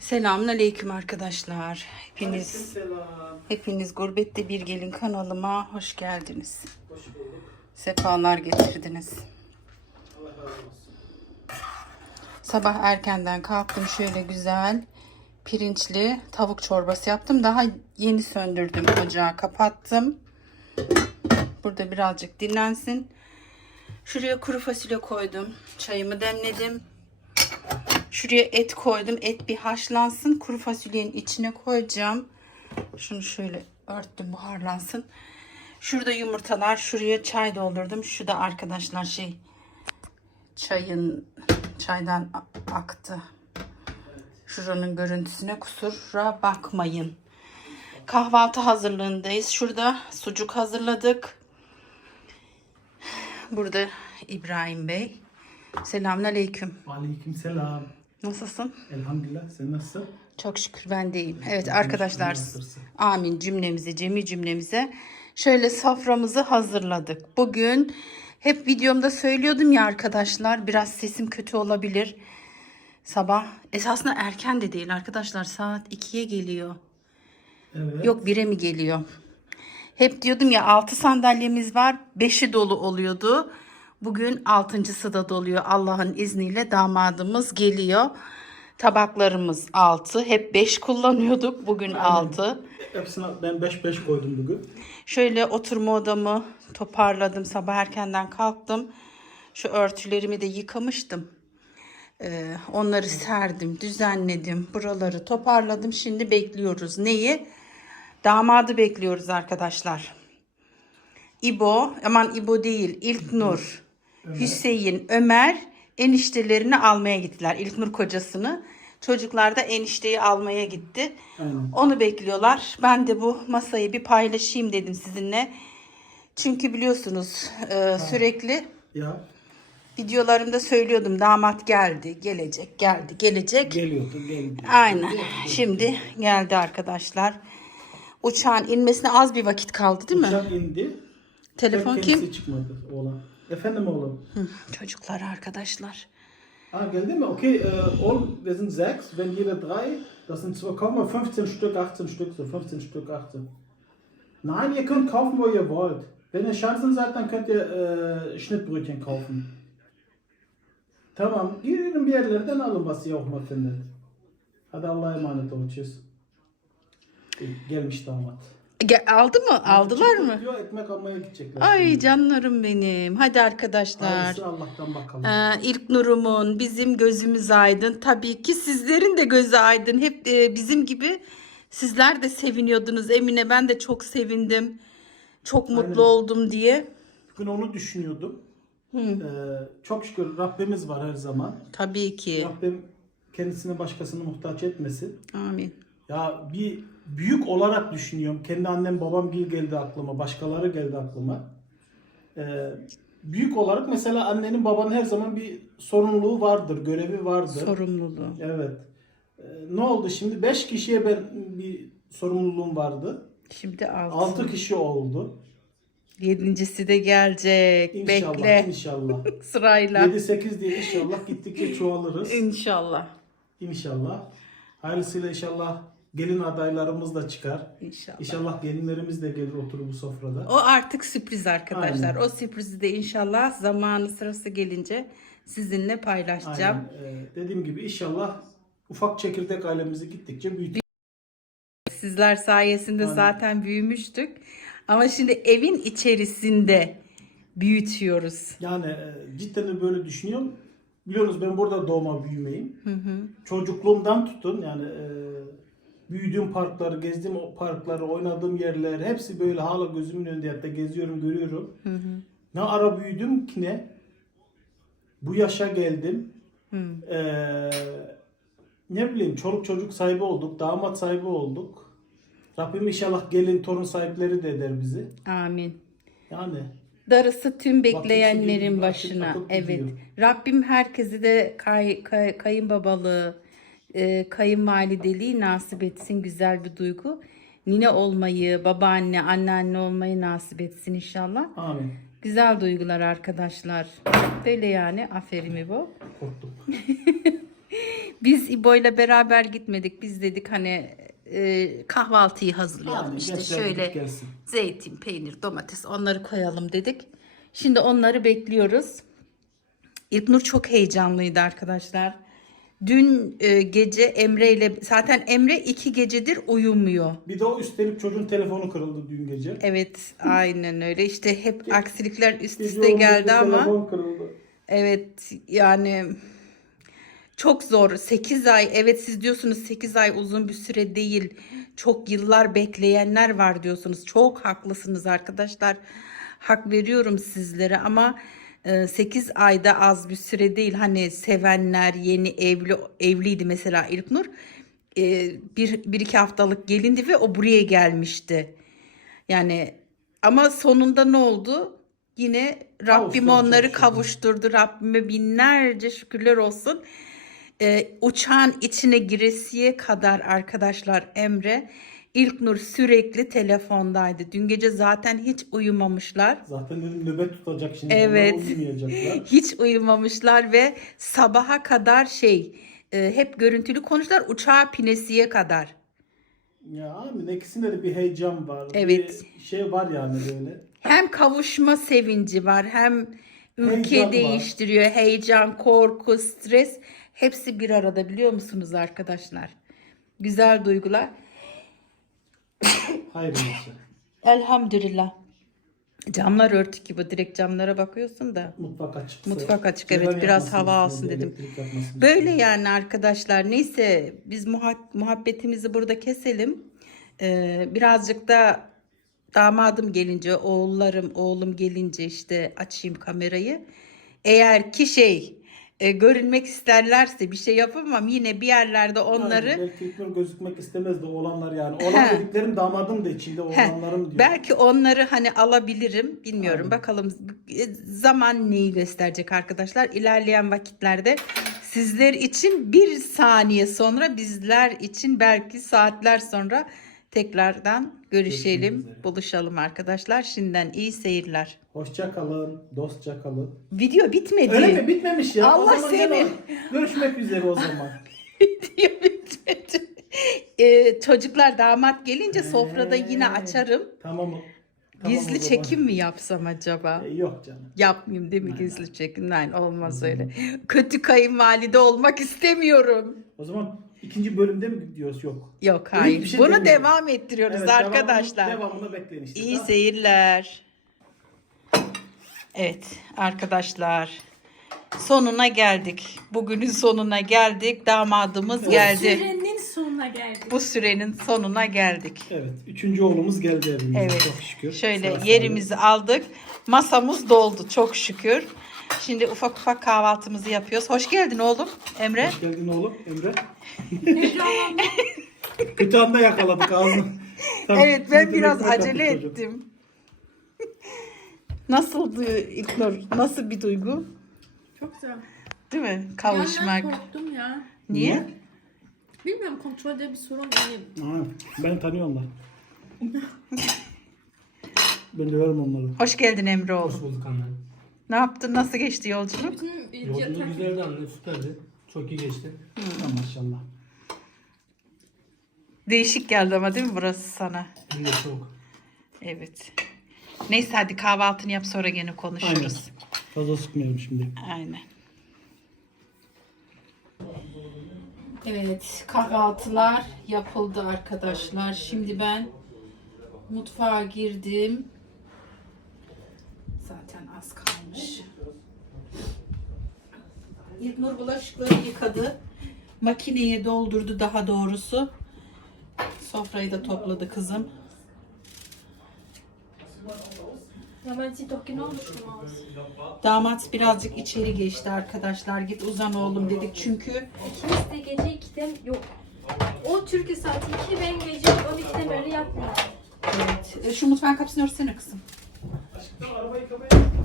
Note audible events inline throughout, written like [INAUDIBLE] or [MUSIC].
Selamünaleyküm arkadaşlar. Hepiniz Selam. hepiniz Gurbette Bir Gelin kanalıma hoş geldiniz. Hoş bulduk. Sefalar getirdiniz. Allah razı olsun. Sabah erkenden kalktım şöyle güzel pirinçli tavuk çorbası yaptım. Daha yeni söndürdüm ocağı kapattım. Burada birazcık dinlensin. Şuraya kuru fasulye koydum. Çayımı demledim. Şuraya et koydum. Et bir haşlansın. Kuru fasulyenin içine koyacağım. Şunu şöyle örttüm buharlansın. Şurada yumurtalar. Şuraya çay doldurdum. Şu da arkadaşlar şey çayın çaydan aktı. Şuranın görüntüsüne kusura bakmayın. Kahvaltı hazırlığındayız. Şurada sucuk hazırladık. Burada İbrahim Bey. Selamünaleyküm. Aleyküm selam. Nasılsın? Elhamdülillah. Sen nasılsın? Çok şükür ben deyim. Evet arkadaşlar amin cümlemize cemi cümlemize şöyle saframızı hazırladık. Bugün hep videomda söylüyordum ya arkadaşlar biraz sesim kötü olabilir. Sabah esasında erken de değil arkadaşlar saat 2'ye geliyor. Evet. Yok 1'e mi geliyor? Hep diyordum ya 6 sandalyemiz var 5'i dolu oluyordu. Bugün 6.sı da doluyor Allah'ın izniyle damadımız geliyor. Tabaklarımız 6 hep 5 kullanıyorduk bugün 6. Hepsine ben 5-5 koydum bugün. Şöyle oturma odamı toparladım sabah erkenden kalktım. Şu örtülerimi de yıkamıştım. Ee, onları serdim, düzenledim. Buraları toparladım. Şimdi bekliyoruz. Neyi? Damadı bekliyoruz arkadaşlar. İbo, aman İbo değil, İlknur, Hüseyin, Ömer eniştelerini almaya gittiler. İlknur kocasını. Çocuklar da enişteyi almaya gitti. Aynen. Onu bekliyorlar. Ben de bu masayı bir paylaşayım dedim sizinle. Çünkü biliyorsunuz e, sürekli Ya videolarımda söylüyordum damat geldi, gelecek, geldi, gelecek. geliyordu geldi. Aynen. Şimdi geldi arkadaşlar. Uçağın inmesine az bir vakit kaldı değil mi? Uçak indi. Telefon kim? çıkmadı oğlan. Efendim oğlum. Çocuklar arkadaşlar. Ah, geldi mi? Okay, äh, oğlum, wir sind sechs. Wenn jeder drei, das sind zwei, kauf mal 15 Stück, 18 Stück, so 15 Stück, 18. Nein, ihr könnt kaufen, wo ihr wollt. Wenn ihr Schanzen seid, dann könnt ihr äh, Schnittbrötchen kaufen. Tamam, gidin bir yerlerden alın was ihr auch mal findet. Hadi Allah'a emanet olun, tschüss. Gelmiş damat. Ge- aldı mı? Aldılar mı? Diyor, ekmek almaya gidecekler. Ay canlarım benim. Hadi arkadaşlar. Hayırlısı Allah'tan bakalım. Ee, ilk nurumun bizim gözümüz aydın. Tabii ki sizlerin de gözü aydın. Hep e, bizim gibi sizler de seviniyordunuz. Emine ben de çok sevindim. Çok mutlu oldum diye. Bugün onu düşünüyordum. Ee, çok şükür Rabbimiz var her zaman. Tabii ki. Rabbim kendisine başkasını muhtaç etmesin. Amin. Ya bir büyük olarak düşünüyorum. Kendi annem babam gil geldi aklıma. Başkaları geldi aklıma. Ee, büyük olarak mesela annenin babanın her zaman bir sorumluluğu vardır. Görevi vardır. Sorumluluğu. Evet. Ee, ne oldu şimdi? 5 kişiye ben bir sorumluluğum vardı. Şimdi altı. 6 kişi oldu. Yedincisi de gelecek. İnşallah. Bekle. İnşallah. [LAUGHS] Sırayla. 7-8 diye inşallah gittikçe çoğalırız. İnşallah. İnşallah. Hayırlısıyla inşallah gelin adaylarımız da çıkar. İnşallah. İnşallah gelinlerimiz de gelir oturur bu sofrada. O artık sürpriz arkadaşlar. Aynen. O sürprizi de inşallah zamanı sırası gelince sizinle paylaşacağım. Aynen. Ee, dediğim gibi inşallah ufak çekirdek ailemizi gittikçe büyüteceğiz. Sizler sayesinde Aynen. zaten büyümüştük. Ama şimdi evin içerisinde büyütüyoruz. Yani e, cidden de böyle düşünüyorum. Biliyorsunuz ben burada doğma büyümeyim. Çocukluğumdan tutun yani e, büyüdüğüm parkları, gezdiğim o parkları, oynadığım yerler hepsi böyle hala gözümün önünde hatta geziyorum, görüyorum. Ne ara büyüdüm ki ne? Bu yaşa geldim. Ee, ne bileyim çoluk çocuk sahibi olduk, damat sahibi olduk. Rabbim inşallah gelin torun sahipleri de eder bizi. Amin. Yani Darısı tüm bekleyenlerin başına. Evet. Rabbim herkesi de kay, kay, kayınbabalığı, e, kayınvalideliği nasip etsin. Güzel bir duygu. Nine olmayı, babaanne, anneanne olmayı nasip etsin inşallah. amin. Güzel duygular arkadaşlar. Böyle yani aferin bu. Korktum. [LAUGHS] Biz İbo'yla beraber gitmedik. Biz dedik hani e, kahvaltıyı hazırlayalım. Yani işte şöyle zeytin, peynir, domates onları koyalım dedik. Şimdi onları bekliyoruz. İlknur çok heyecanlıydı arkadaşlar. Dün e, gece Emre ile zaten Emre iki gecedir uyumuyor. Bir de o üstelik çocuğun telefonu kırıldı dün gece. Evet aynen öyle işte hep aksilikler üst üste 11'de geldi ama Telefon kırıldı. evet yani çok zor 8 ay evet siz diyorsunuz 8 ay uzun bir süre değil çok yıllar bekleyenler var diyorsunuz çok haklısınız arkadaşlar hak veriyorum sizlere ama 8 ayda az bir süre değil hani sevenler yeni evli evliydi mesela İlknur E, bir, bir iki haftalık gelindi ve o buraya gelmişti. Yani ama sonunda ne oldu? Yine Rabbim Kavuşturdu onları kavuşturdu. Rabbime binlerce şükürler olsun. Ee, uçağın içine giresiye kadar arkadaşlar Emre İlknur sürekli telefondaydı. Dün gece zaten hiç uyumamışlar. Zaten dedim nöbet tutacak şimdi. Evet. [LAUGHS] Hiç uyumamışlar ve sabaha kadar şey e, hep görüntülü konuştular uçağa pinesiye kadar. Ya abi ikisinde de bir heyecan var. Evet. Bir şey var yani böyle. Hem kavuşma sevinci var hem ülke Heyecan var. değiştiriyor. Heyecan, korku, stres hepsi bir arada biliyor musunuz arkadaşlar? Güzel duygular. Hayırlısı. Elhamdülillah. Camlar örtük gibi direkt camlara bakıyorsun da. Mutfak açık. Mutfak açık, evet, biraz hava alsın dedim. Böyle yani arkadaşlar. Neyse biz muha- muhabbetimizi burada keselim. Ee, birazcık da damadım gelince, oğullarım, oğlum gelince işte açayım kamerayı. Eğer ki şey e, görünmek isterlerse bir şey yapamam. Yine bir yerlerde onları Yani belki İlknur gözükmek istemez de olanlar yani. Olan He. dediklerim damadım da içinde olanlarım diyor. belki onları hani alabilirim. Bilmiyorum. Aynen. Bakalım e, zaman neyi gösterecek arkadaşlar. İlerleyen vakitlerde sizler için bir saniye sonra bizler için belki saatler sonra tekrardan görüşelim, buluşalım arkadaşlar. Şimdiden iyi seyirler. Hoşça kalın, dostça kalın. Video bitmedi. Öyle mi? Bitmemiş ya. Allah o zaman seni. Görüşmek üzere o zaman. [LAUGHS] Video bitmedi. Ee, çocuklar damat gelince sofrada yine He. açarım. tamam? Tamam Gizli çekim mi yapsam acaba? E, yok canım. Yapmayayım değil mi gizli çekim? Nein olmaz öyle. Kötü kayınvalide olmak istemiyorum. O zaman ikinci bölümde mi gidiyoruz? Yok. Yok hayır. şey Bunu demiyorum. devam ettiriyoruz Evet, arkadaşlar. Devamını, devamını bekleyin işte. İyi tamam. seyirler. Evet arkadaşlar. Sonuna geldik. Bugünün sonuna geldik. Damadımız geldi. Sürenin sonuna geldik. Bu sürenin sonuna geldik. Evet. Üçüncü oğlumuz geldi evimize. Evet. Çok şükür. Şöyle Sıra yerimizi aldık. Masamız doldu çok şükür. Şimdi ufak ufak kahvaltımızı yapıyoruz. Hoş geldin oğlum Emre. Hoş geldin oğlum Emre. Kötü anda yakaladık ağzını. Tamam, Evet ben şimdi biraz acele ettim. Nasıldı İlknur? Nasıl bir duygu? Çok güzel. Değil mi? Bir yandan Kavuşmak. korktum ya. Niye? Bilmiyorum kontrolde bir sorun. Yani Ha, ben tanıyorlar. ben döverim onları. Hoş geldin Emre Hoş oğlum. bulduk anne. Ne yaptın? Nasıl geçti yolculuk? yatak- güzeldi anne, süperdi. Çok iyi geçti. Ha, maşallah. Değişik geldi ama değil mi burası sana? Hem de çok. Evet. Neyse hadi kahvaltını yap sonra gene konuşuruz. Fazla sıkmayalım şimdi. Aynen. Evet, kahvaltılar yapıldı arkadaşlar. Şimdi ben mutfağa girdim. Zaten az kalmış. İlknur bulaşıkları yıkadı. Makineye doldurdu daha doğrusu. Sofrayı da topladı kızım. Damat birazcık içeri geçti arkadaşlar. Git uzan oğlum dedik çünkü İkimiz de gece 2'den yok. O Türkiye saati 2, ben gece 12'den beri yatmıyorum. Evet. E, Şu mutfağın kapısını örtsene kızım.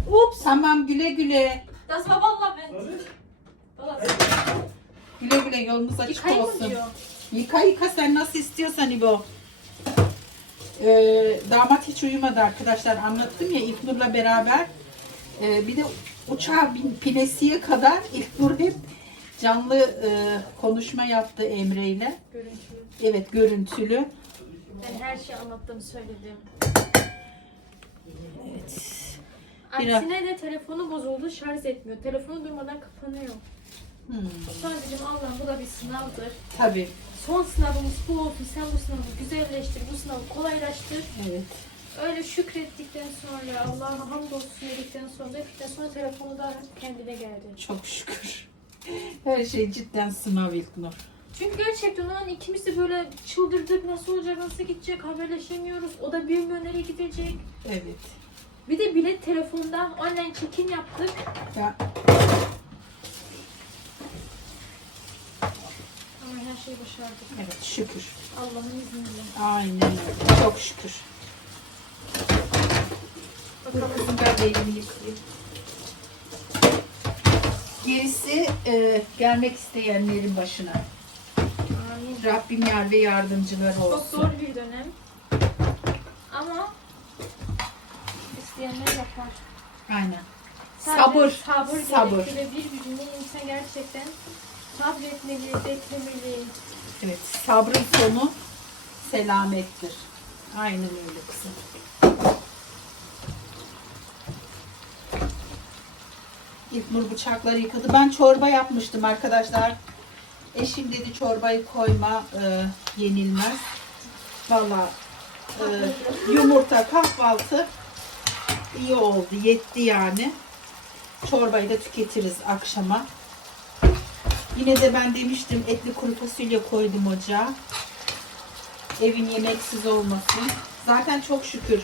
Ups, Tamam güle güle. das war wenn... Wallah, Güle güle yolunuz açık Yıkayayım mı olsun. diyor. Yıka yıka sen nasıl istiyorsan İbo. Ee, damat hiç uyumadı arkadaşlar. Anlattım ya İlknur'la beraber. Ee, bir de uçağa bin, pinesiye kadar İlknur hep Canlı e, konuşma yaptı Emre ile. Görüntülü. Evet görüntülü. Ben her şeyi anlattım, söyledim. Evet. Biraz- Aksine de telefonu bozuldu, şarj etmiyor. Telefonu durmadan kapanıyor. Hmm, dedim Allah'ım bu da bir sınavdır. tabii. Son sınavımız bu olsun. Sen bu sınavı güzelleştir, bu sınavı kolaylaştır. Evet. Öyle şükrettikten sonra, Allah'a hamdolsun dedikten sonra, dedikten sonra telefonu da kendine geldi. Çok şükür. Her şey cidden sınav İlknur. Çünkü gerçekten o an ikimiz de böyle çıldırdık. Nasıl olacak, nasıl gidecek, haberleşemiyoruz. O da bilmiyor nereye gidecek. Evet. Bir de bilet telefonda online check-in yaptık. Ya, Ama her şeyi başardık. evet şükür. Allah'ın izniyle. Aynen öyle. Çok şükür. Bakalım. Ben de elimi yıkayayım. Gerisi e, gelmek isteyenlerin başına. Rabbim yar ve yardımcılar Çok olsun. zor bir dönem. Ama isteyenler yapar. Aynen. Sadece Sabır. Sabır. Sabır. Ve birbirine insan gerçekten sabretmeli, beklemeli. Evet. Sabrın sonu selamettir. Aynen öyle kızım. İlknur bıçakları yıkadı. Ben çorba yapmıştım arkadaşlar. Eşim dedi çorbayı koyma e, yenilmez. Valla e, yumurta kahvaltı iyi oldu. Yetti yani. Çorbayı da tüketiriz akşama. Yine de ben demiştim etli kuru fasulye koydum ocağa. Evin yemeksiz olmasın. Zaten çok şükür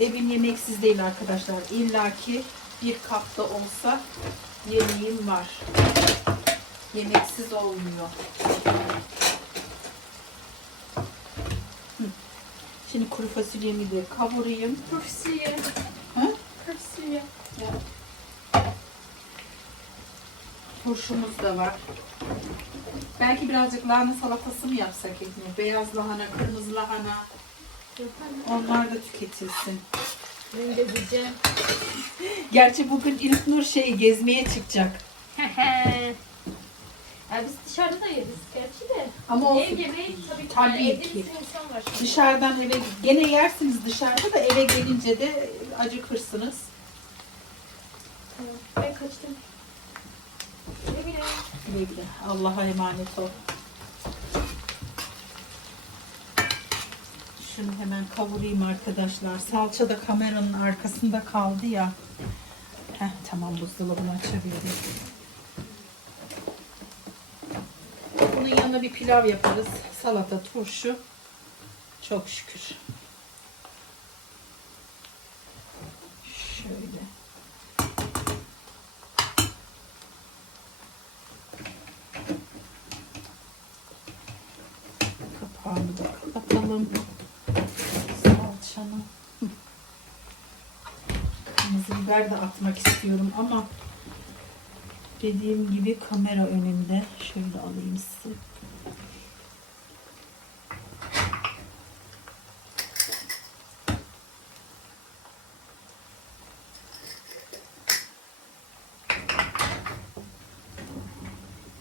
evim yemeksiz değil arkadaşlar. İlla ki bir kapta olsa yemeğim var. Yemeksiz olmuyor. Şimdi kuru fasulyemi de kavurayım. Fasulye. Hı? Fasulye. Turşumuz da var. Belki birazcık lahana salatası mı yapsak İlknur? Beyaz lahana, kırmızı lahana. Onlar da tüketilsin. Ben de. Gerçi bugün İlknur şey gezmeye çıkacak. Ya biz dışarıda da yeriz gerçi de. Ama olsun. Ev yemeği tabii ki. Tabii Yani evde ki. bir sürü insan var şimdi. Dışarıdan eve gene yersiniz dışarıda da eve gelince de acıkırsınız. Tamam, Ben kaçtım. Ne bileyim. Güle güle. Allah'a emanet ol. Şunu hemen kavurayım arkadaşlar. Salça da kameranın arkasında kaldı ya. Heh, tamam buzdolabını açabilirim. Yanına bir pilav yaparız. Salata, turşu. Çok şükür. Şöyle. Kapağını da kapatalım. Salçanı. Kırmızı biber de atmak istiyorum ama dediğim gibi kamera önünde. Şöyle alayım size.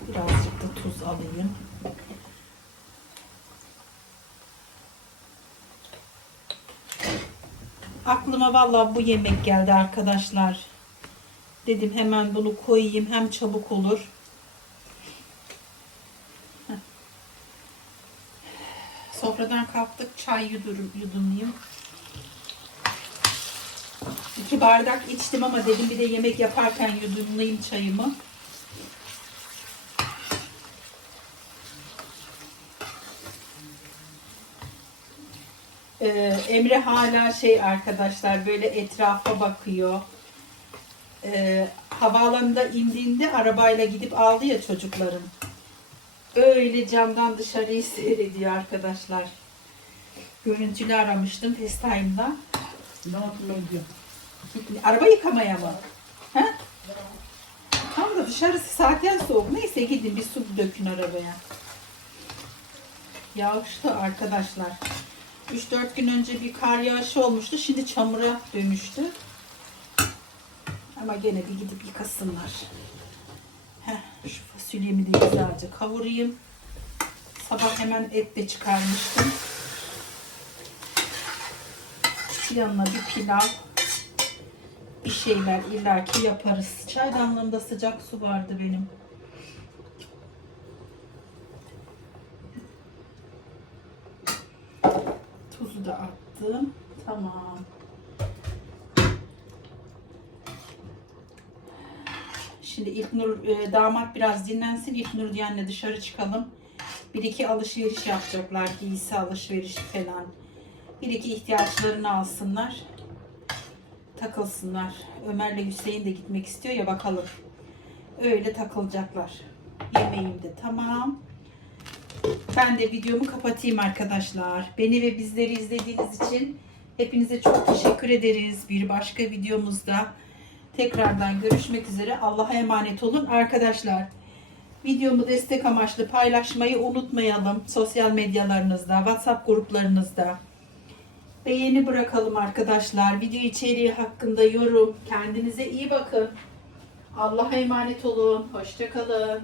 Birazcık da tuz alayım. Aklıma vallahi bu yemek geldi arkadaşlar. Dedim hemen bunu koyayım hem çabuk olur. Sofradan kalktık çay yudumlayayım. İki bardak içtim ama dedim bir de yemek yaparken yudumlayayım çayımı. Ee, Emre hala şey arkadaşlar böyle etrafa bakıyor. Ee, havaalanında indiğinde arabayla gidip aldı ya çocukların. Öyle camdan dışarıyı seyrediyor arkadaşlar. Görüntülü aramıştım FaceTime'da. Ne yapayım gidiyorum. Araba yıkamaya mı? He? Tam da dışarısı zaten soğuk. Neyse gidin bir su dökün arabaya. Yağışlı arkadaşlar. 3-4 gün önce bir kar yağışı olmuştu. Şimdi çamura dönüştü. Ama gene bir gidip yıkasınlar. Heh, şu fasulye Fasulyemi de güzelce kavurayım. Sabah hemen et de çıkarmıştım. Yanına bir pilav. Bir şeyler illaki yaparız. Çaydanlığımda sıcak su vardı benim. Da attım. Tamam. Şimdi İlknur e, damat biraz dinlensin. İlknur diyenle dışarı çıkalım. Bir iki alışveriş yapacaklar. Giysi alışverişi falan. Bir iki ihtiyaçlarını alsınlar. Takılsınlar. Ömer'le Hüseyin de gitmek istiyor ya bakalım. Öyle takılacaklar. Yemeğim de tamam. Ben de videomu kapatayım arkadaşlar. Beni ve bizleri izlediğiniz için hepinize çok teşekkür ederiz. Bir başka videomuzda tekrardan görüşmek üzere. Allah'a emanet olun arkadaşlar. Videomu destek amaçlı paylaşmayı unutmayalım. Sosyal medyalarınızda, WhatsApp gruplarınızda. Beğeni bırakalım arkadaşlar. Video içeriği hakkında yorum. Kendinize iyi bakın. Allah'a emanet olun. Hoşçakalın.